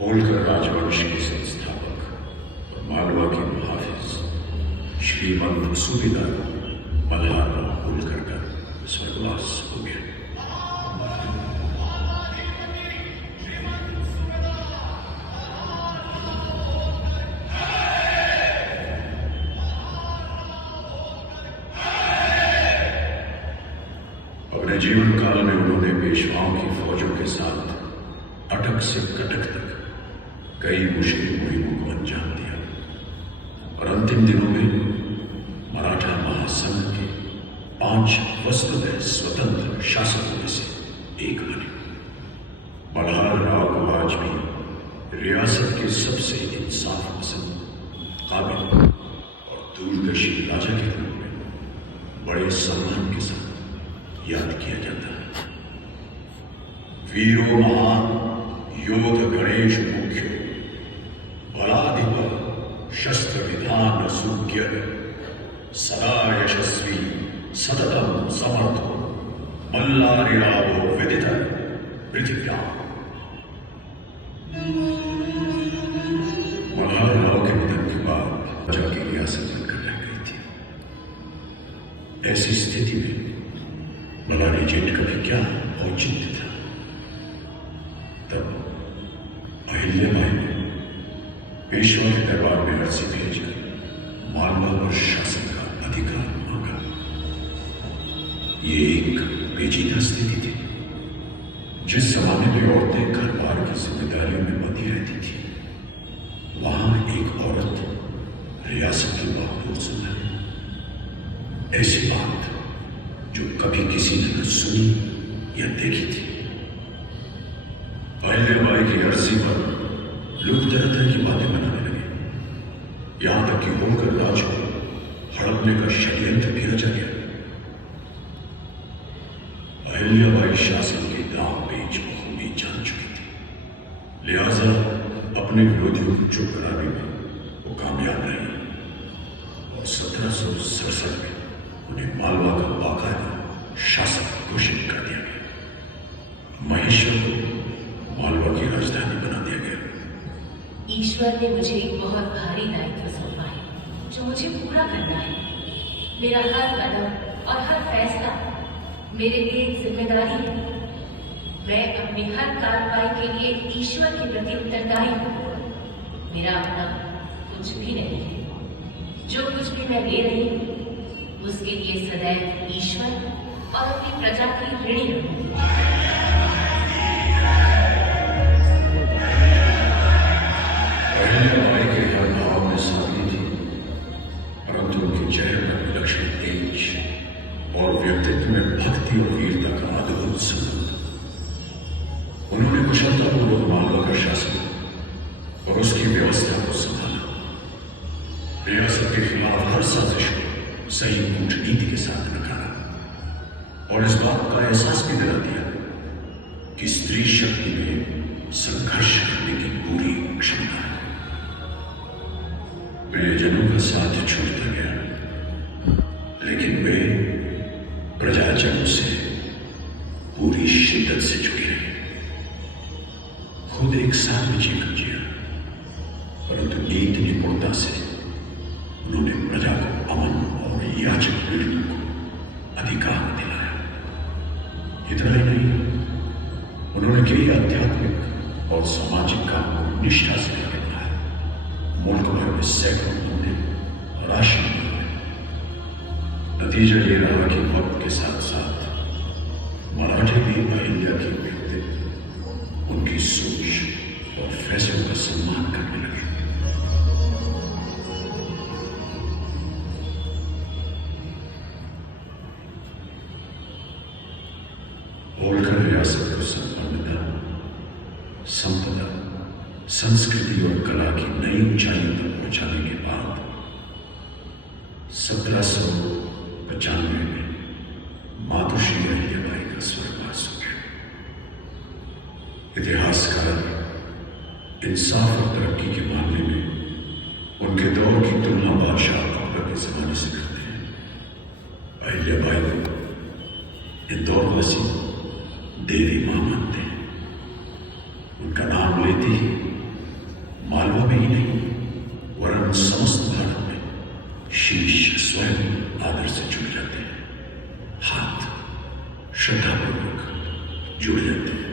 होलकर राजवंश के संस्थापक और मालवा के मुहाफिज श्रीमंत सूबेदार मल्हारराव होलकर का स्वर्गवास हो गया। अपने जीवन काल में उन्होंने पेशवाओं की फौजों के साथ अटक से कटक तक कई मुश्किल मुहिमों को अंजाम दिया और अंतिम दिनों में मराठा महासंघ के 5 वस्तुतः स्वतंत्र शासकों में से एक बने। मल्हारराव को आज भी रियासत के सबसे इंसाफ पसंद, काबिल और दूरदर्शी राजा के रूप में बड़े सम्मान के साथ याद किया जाता है। वीरो महान योध गणेश मुख्य बलाधिपति शस्त्र विधान सुज्ञ सदा यशस्वी सततम समर्थ मल्लारिरावो विदित पृथिव्या। मल्हारराव के निधन के बाद राजा की रियासत बनकर रह गई थी। ऐसी स्थिति में मल्हारी जेठ का भी क्या औचित्य था। तब अहिल्याबाई ने पेशवा के दरबार में अर्जी भेजकर मालवा पर शासन का अधिकार मांगा। ये एक पेचीदा स्थिति थी। जिस जमाने में औरतें घर बार की जिम्मेदारियों में बंधी रहती थी, वहां एक औरत रियासत की बागडोर संभाले। ऐसी बात जो कभी किसी ने न सुनी या देखी थी। अहिल्याबाई की अर्जी पर लोग तरह तरह की बातें बनाने लगे। यहां तक कि होलकर राज को हड़पने का षड्यंत्र भी रचा गया। अहिल्याबाई शासन के दांव पेच बखूबी जान चुकी थी, लिहाजा अपने विरोधियों को चुप कराने में वो कामयाब रही और 1767 में उन्हें मालवा का बाकायदा शासक घोषित कर दिया गया। महेश्वर को मालवा की राजधानी बना दिया गया। ईश्वर ने मुझे एक बहुत भारी दायित्व सौंपा है जो मुझे पूरा करना है। मेरा हर कदम और हर फैसला मेरे लिए एक जिम्मेदारी है। मैं अपनी हर कार्रवाई के लिए ईश्वर के प्रति उत्तरदायी हूँ। मेरा अपना कुछ भी नहीं है। जो कुछ भी मैं ले रही हूँ उसके लिए सदैव ईश्वर और अपनी प्रजा की ऋणी रहूंगी। अहिल्याबाई के हर भाव में सादगी थी, परंतु उनके चेहरे का विलक्षण तेज और व्यक्तित्व में भक्ति और वीरता का अद्भुत संबंध। उन्होंने कुशलतापूर्वक मालवा का शासन और उसकी व्यवस्था को संभाला। रियासत के खिलाफ हर साजिश को सही कूटनीति के साथ नकारा और इस बात का एहसास भी दिला दिया कि स्त्री शक्ति में संघर्ष करने की पूरी क्षमता है। प्रियजनों का साथ छूटता गया, लेकिन वे प्रजाजनों से पूरी शिद्दत से जुड़े रहे। खुद एक साथ जीवन जिया, परंतु नीति निपुणता से उन्होंने प्रजा को अमन और याचक पीड़ितों को अधिकार दिलाया। इतना ही नहीं, उन्होंने कई आध्यात्मिक और सामाजिक काम को निष्ठा से करके निभाया। मुल्क भर में सैकड़ों मंदिर और आश्रम बनाए। नतीजा ये रहा कि वक्त के साथ साथ मराठे भी अहिल्या के व्यक्तित्व, उनकी सोच और फैसलों का सम्मान करने लगे। होलकर रियासत को संपन्नता, संपदा, संस्कृति और कला की नई ऊंचाइयों तक पहुंचाने के बाद 1795 में मातोश्री अहिल्याबाई का स्वर्गवास हो गया। इतिहासकार इंसाफ और तरक्की के मामले में उनके दौर की तुलना बादशाह अकबर के जमाने से करते हैं। अहिल्याबाई को इंदौरवासी देवी मां मानते हैं। उनका नाम लेते ही भाव में ही नहीं वरन समस्त भावों में शीश स्वयं आदर से झुक जाते हैं, हाथ श्रद्धापूर्वक जुड़ जाते हैं।